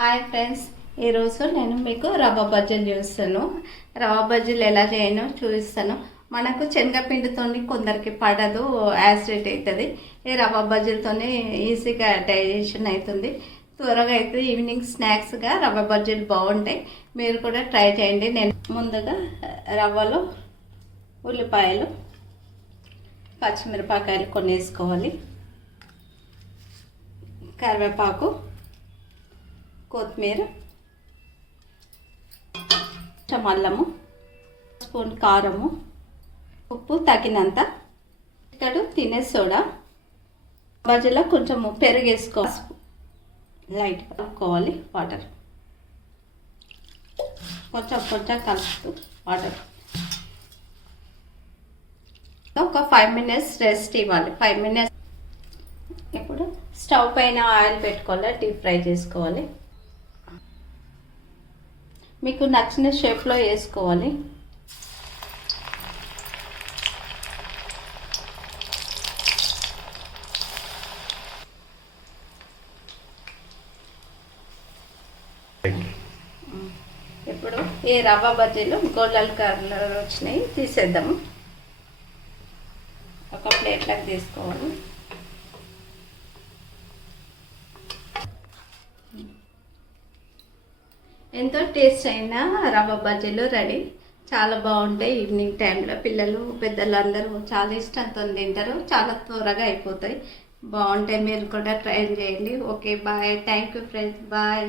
Hi friends, ఈరోజు నేను మీకు రవ్వ బజ్జీలు చూస్తాను. రవ్వ బజ్జీలు ఎలా చేయను చూపిస్తాను. మనకు శనగపిండితో కొందరికి పడదు, యాసిడ్ అవుతుంది. ఈ రవ్వ బజ్జీలతో ఈజీగా డైజెషన్ అవుతుంది, త్వరగా అయితే ఈవినింగ్ స్నాక్స్గా రవ్వ బజ్జీలు బాగుంటాయి. మీరు కూడా ట్రై చేయండి. నేను ముందుగా రవ్వలో ఉల్లిపాయలు, పచ్చిమిరపకాయలు కొన్ని వేసుకోవాలి, కరివేపాకు, కొత్తిమీర, అల్లము, స్పూన్ కారము, ఉప్పు తగినంత, ఇక్కడ తినే సోడా, మధ్యలో కొంచెం పెరుగు వేసుకోవాలి, లైట్ కలుపుకోవాలి. వాటర్ కొంచెం కొంచెం కలుపుతూ వాటర్ ఒక 5 minutes రెస్ట్ ఇవ్వాలి. 5 minutes. ఇప్పుడు స్టవ్ పైన ఆయిల్ పెట్టుకోవాలి, డీప్ ఫ్రై చేసుకోవాలి. మీకు నచ్చిన షేప్లో వేసుకోవాలి. ఇప్పుడు ఈ రవ్వ బజ్జీలు గోల్డెన్ కలర్ వచ్చినాయి, తీసేద్దాము. ఒక ప్లేట్లోకి తీసుకోవాలి. ఎంతో టేస్ట్ అయిన రవ్వ బజ్జీలు రెడీ. చాలా బాగుంటాయి. ఈవినింగ్ టైంలో పిల్లలు పెద్దలు అందరూ చాలా ఇష్టంతో తింటారు. చాలా త్వరగా అయిపోతాయి, బాగుంటాయి. మీరు కూడా ట్రై చేయండి. Okay, bye. Thank you friends, bye.